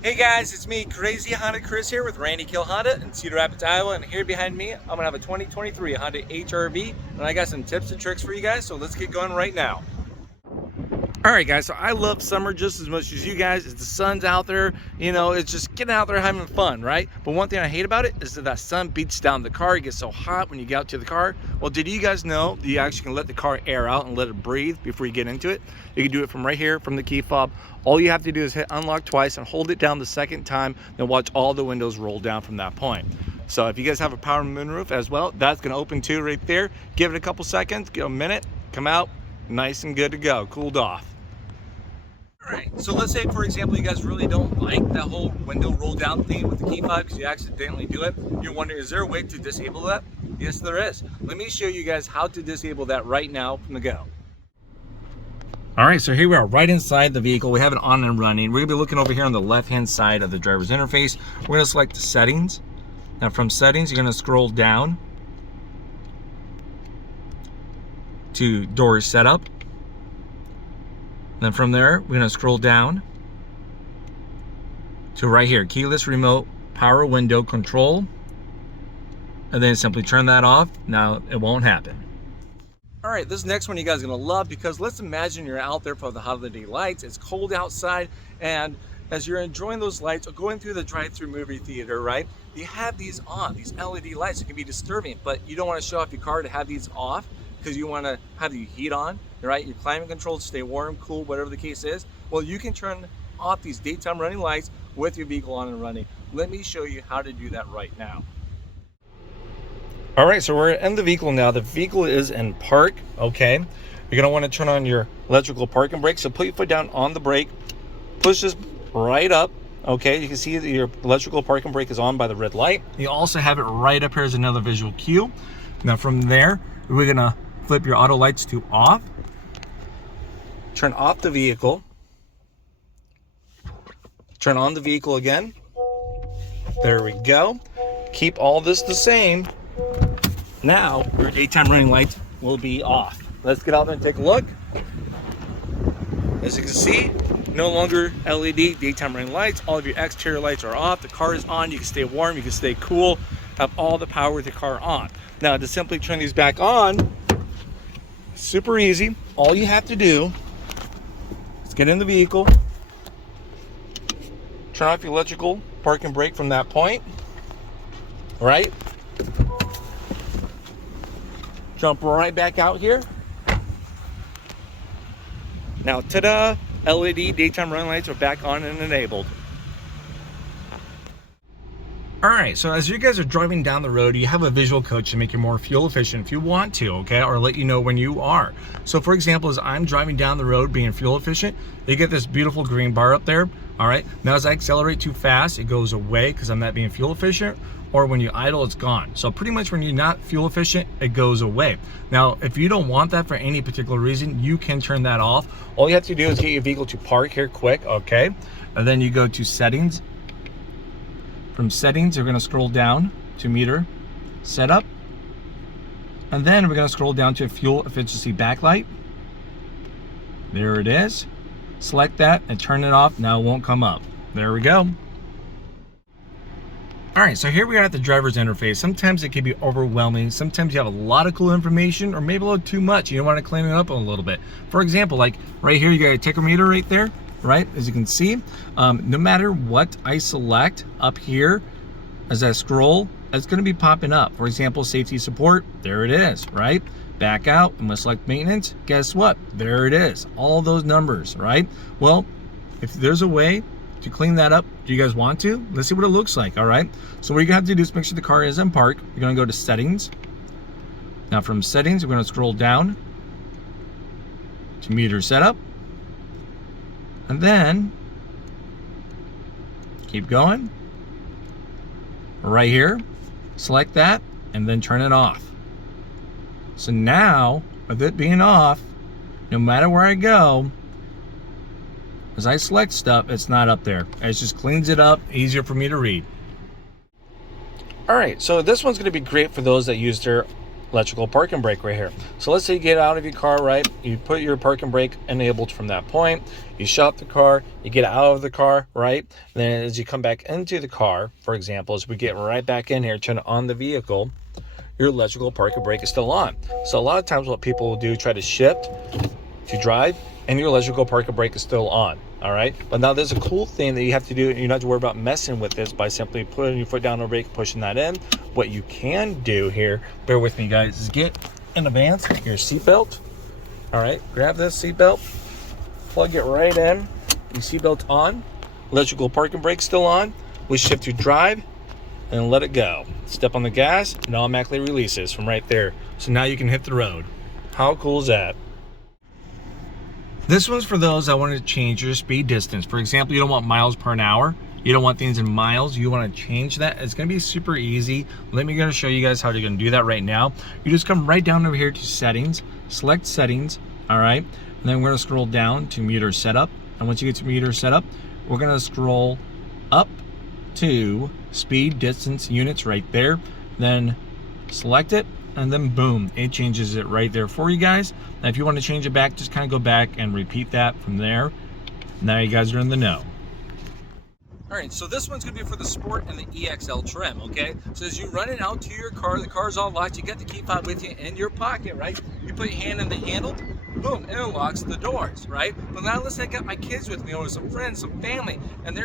Hey guys, it's me, Crazy Honda Chris here with Randy Kuehl Honda in Cedar Rapids, Iowa, and here behind me, I'm gonna have a 2023 Honda HR-V, and I got some tips and tricks for you guys, so let's get going right now. Alright guys, so I love summer just as much as you guys. As the sun's out there, you know, it's just getting out there having fun, right? But one thing I hate about it is that that sun beats down the car. It gets so hot when you get out to the car. Well, did you guys know that you actually can let the car air out and let it breathe before you get into it? You can do it from right here, from the key fob. All you have to do is hit unlock twice and hold it down the second time, then watch all the windows roll down from that point. So if you guys have a power moonroof as well, that's gonna open too right there. Give it a couple seconds, give it a minute, come out, nice and good to go, cooled off. Alright, so let's say for example you guys really don't like that whole window roll down thing with the key fob because you accidentally do it. You're wondering, is there a way to disable that? Yes, there is. Let me show you guys how to disable that right now from the go. Alright, so here we are right inside the vehicle. We have it on and running. We're going to be looking over here on the left hand side of the driver's interface. We're going to select the settings. Now from settings, you're going to scroll down to door setup. Then from there, we're going to scroll down to right here, keyless remote power window control, and then simply turn that off. Now it won't happen. All right, this next one you guys are going to love, because let's imagine you're out there for the holiday lights. It's cold outside, and as you're enjoying those lights or going through the drive-through movie theater, right, you have these on, these LED lights. It can be disturbing, but you don't want to show off your car to have these off because you want to have the heat on, right? Your climate control to stay warm, cool, whatever the case is. Well, you can turn off these daytime running lights with your vehicle on and running. Let me show you how to do that right now. All right, so we're in the vehicle now. The vehicle is in park, okay? You're gonna wanna turn on your electrical parking brake. So put your foot down on the brake, push this right up, okay? You can see that your electrical parking brake is on by the red light. You also have it right up here as another visual cue. Now from there, we're gonna flip your auto lights to off, turn off the vehicle, turn on the vehicle again. There we go. Keep all this the same. Now your daytime running lights will be off. Let's get out there and take a look. As you can see, no longer LED daytime running lights. All of your exterior lights are off. The car is on. You can stay warm, you can stay cool, have all the power with your car on. Now to simply turn these back on, super easy. All you have to do is get in the vehicle, turn off your electrical parking brake from that point, right? Jump right back out here. Now, ta-da! LED daytime running lights are back on and enabled. All right, so as you guys are driving down the road, you have a visual coach to make you more fuel efficient if you want to, okay? Or let you know when you are. So for example, as I'm driving down the road being fuel efficient, you get this beautiful green bar up there, all right? Now as I accelerate too fast, it goes away because I'm not being fuel efficient, or when you idle, it's gone. So pretty much when you're not fuel efficient, it goes away. Now, if you don't want that for any particular reason, you can turn that off. All you have to do is get your vehicle to park here quick, okay? And then you go to settings. From settings, you're gonna scroll down to meter setup. And then we're gonna scroll down to fuel efficiency backlight. There it is. Select that and turn it off. Now it won't come up. There we go. All right, so here we are at the driver's interface. Sometimes it can be overwhelming. Sometimes you have a lot of cool information, or maybe a little too much. You want to clean it up a little bit. For example, like right here, you got a tachometer right there, right? As you can see, no matter what I select up here, as I scroll, it's going to be popping up. For example, safety support, there it is, right? Back out, I'm going to select maintenance. Guess what? There it is. All those numbers, right? Well, if there's a way to clean that up, do you guys want to? Let's see what it looks like, all right? So what you're gonna have to do is make sure the car is in park. You're gonna go to settings. Now from settings, we're gonna scroll down to meter setup. And then keep going. Right here, select that and then turn it off. So now, with it being off, no matter where I go, as I select stuff, it's not up there. It just cleans it up, easier for me to read. All right, so this one's gonna be great for those that use their electrical parking brake right here. So let's say you get out of your car, right? You put your parking brake enabled from that point. You shut the car, you get out of the car, right? And then as you come back into the car, for example, as we get right back in here, turn on the vehicle, your electrical parking brake is still on. So a lot of times what people will do, try to shift to drive, and your electrical parking brake is still on. All right, but now there's a cool thing that you have to do. You don't have to worry about messing with this by simply putting your foot down on the brake, pushing that in. What you can do here, bear with me guys, is get in advance your seatbelt. All right, grab this seatbelt, plug it right in, your seatbelt on, electrical parking brake still on. We shift to drive and let it go. Step on the gas and it automatically releases from right there. So now you can hit the road. How cool is that? This one's for those that want to change your speed distance. For example, you don't want miles per hour. You don't want things in miles. You want to change that. It's going to be super easy. Let me show you guys how you're going to do that right now. You just come right down over here to settings, select settings, all right? And then we're going to scroll down to meter setup. And once you get to meter setup, we're going to scroll up to speed distance units right there. Then select it. And then boom, it changes it right there for you guys. Now if you want to change it back, just kind of go back and repeat that from there. Now you guys are in the know. All right, so this one's gonna be for the Sport and the EXL trim, okay? So as you run it out to your car, the car's all locked, you got the key fob with you in your pocket, right? You put your hand on the handle, boom, it unlocks the doors, right? But now let's say I got my kids with me or some friends, some family, and they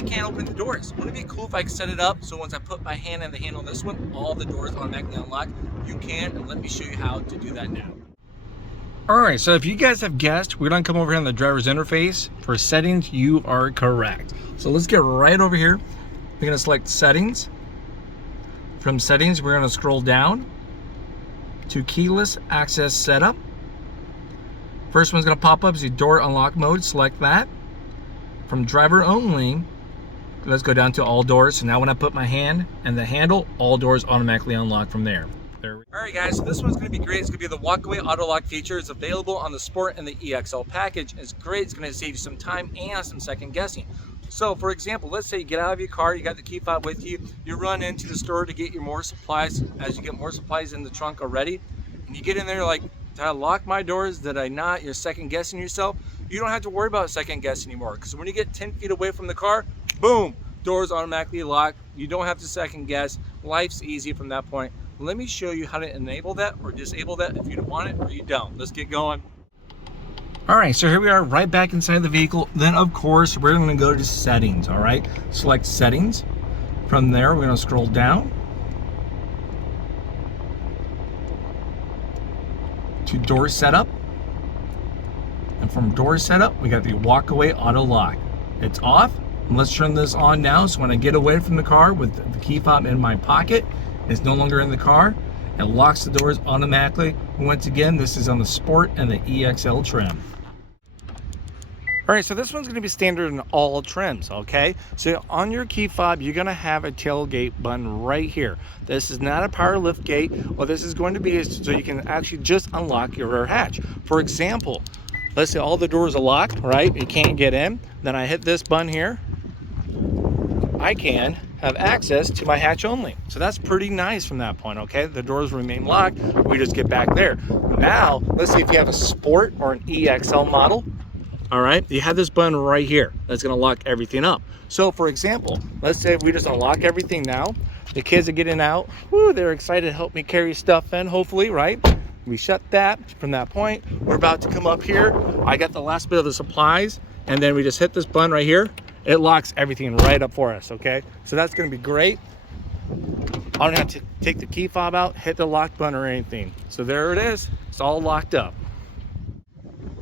can't open the doors. Wouldn't it be cool if I could set it up so once I put my hand on the handle on this one, all the doors automatically unlock? You can, and let me show you how to do that now. All right, so if you guys have guessed, we're gonna come over here on the driver's interface. For settings, you are correct. So let's get right over here. We're gonna select settings. From settings, we're gonna scroll down to keyless access setup. First one's gonna pop up is the door unlock mode, select that. From driver only, let's go down to all doors. So now when I put my hand and the handle, all doors automatically unlock from there. All right guys, so this one's going to be great. It's going to be the walkaway auto lock feature. It's available on the Sport and the EXL package. It's great. It's going to save you some time and some second guessing. So for example, let's say you get out of your car, you got the key fob with you, you run into the store to get your more supplies. As you get more supplies in the trunk already, and you get in there like, did I lock my doors? Did I not? You're second guessing yourself. You don't have to worry about second guessing anymore, because when you get 10 feet away from the car, boom, doors automatically lock. You don't have to second guess. Life's easy from that point. Let me show you how to enable that or disable that if you don't want it or you don't. Let's get going. All right, so here we are right back inside the vehicle. Then of course, we're gonna go to settings, all right? Select settings. From there, we're gonna scroll down to door setup. And from door setup, we got the walkaway auto lock. It's off. And let's turn this on now. So when I get away from the car with the key fob in my pocket, it's no longer in the car. It locks the doors automatically. Once again, this is on the Sport and the EXL trim. All right, so this one's gonna be standard in all trims, okay? So on your key fob, you're gonna have a tailgate button right here. This is not a power lift gate. What this is going to be is so you can actually just unlock your rear hatch. For example, let's say all the doors are locked, right? You can't get in. Then I hit this button here. I can have access to my hatch only. So that's pretty nice from that point, okay? The doors remain locked, we just get back there. Now, let's see if you have a Sport or an EXL model, all right? You have this button right here that's gonna lock everything up. So for example, let's say we just unlock everything now. The kids are getting out, woo, they're excited to help me carry stuff in, hopefully, right? We shut that. From that point, we're about to come up here. I got the last bit of the supplies, and then we just hit this button right here. It locks everything right up for us, okay? So that's gonna be great. I don't have to take the key fob out, hit the lock button or anything. So there it is, it's all locked up.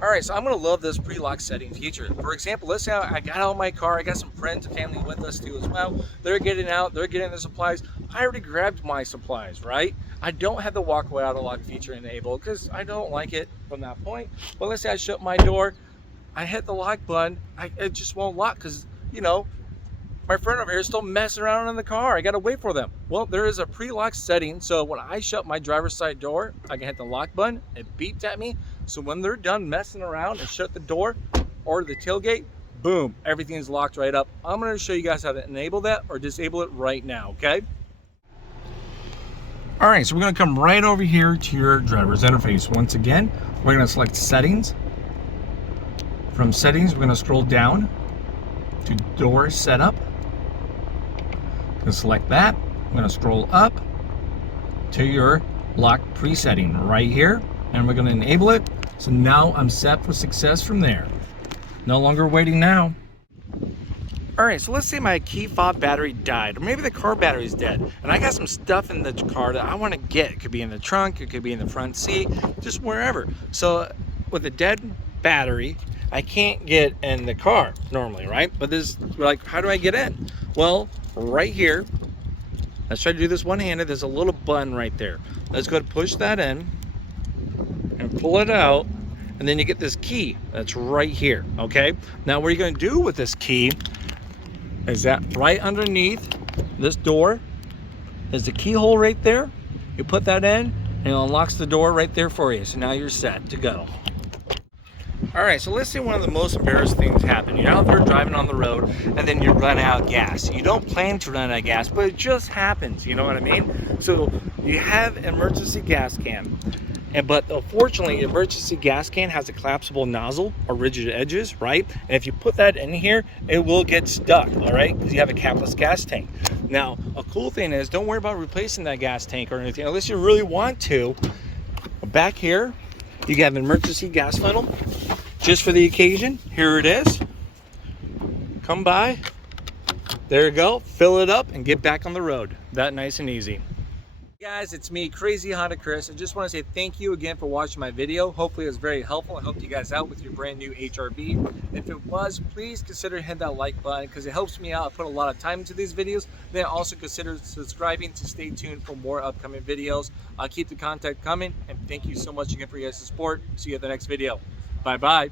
All right, so I'm gonna love this pre-lock setting feature. For example, let's say I got out of my car, I got some friends and family with us too as well. They're getting out, they're getting their supplies. I already grabbed my supplies, right? I don't have the walkaway auto lock feature enabled because I don't like it from that point. But let's say I shut my door, I hit the lock button, it just won't lock because, you know, my friend over here is still messing around in the car. I gotta wait for them. Well, there is a pre-lock setting, so when I shut my driver's side door, I can hit the lock button, it beeps at me. So when they're done messing around and shut the door or the tailgate, boom, everything's locked right up. I'm gonna show you guys how to enable that or disable it right now, okay? All right, so we're gonna come right over here to your driver's interface. Once again, we're gonna select settings. From settings, we're gonna scroll down to door setup. Gonna select that. I'm gonna scroll up to your lock presetting right here, and we're gonna enable it. So now I'm set for success from there. No longer waiting now. All right, so let's say my key fob battery died, or maybe the car battery's dead, and I got some stuff in the car that I want to get. It could be in the trunk, it could be in the front seat, just wherever. So with a dead battery, I can't get in the car normally, right? But this, like, how do I get in? Well, right here, let's try to do this one-handed. There's a little button right there. Let's go to push that in and pull it out, and then you get this key that's right here, okay? Now, what are you gonna do with this key is that right underneath this door is the keyhole right there. You put that in and it unlocks the door right there for you. So now you're set to go. All right, so let's say one of the most embarrassing things happen. You're out there driving on the road and then you run out of gas. You don't plan to run out of gas, but it just happens, you know what I mean? So you have an emergency gas can. But unfortunately, emergency gas can has a collapsible nozzle or rigid edges, right? And if you put that in here, it will get stuck, all right? Because you have a capless gas tank. Now, a cool thing is, don't worry about replacing that gas tank or anything, unless you really want to. Back here, you have an emergency gas funnel, just for the occasion. Here it is. Come by, there you go, fill it up and get back on the road. That nice and easy. Guys, it's me, Crazy Honda Chris. I just want to say thank you again for watching my video. Hopefully it was very helpful. I helped you guys out with your brand new HRV. If it was, please consider hitting that like button because it helps me out. I put a lot of time into these videos. Then also consider subscribing to stay tuned for more upcoming videos. I'll keep the content coming, and thank you so much again for your guys' support. See you at the next video. Bye bye.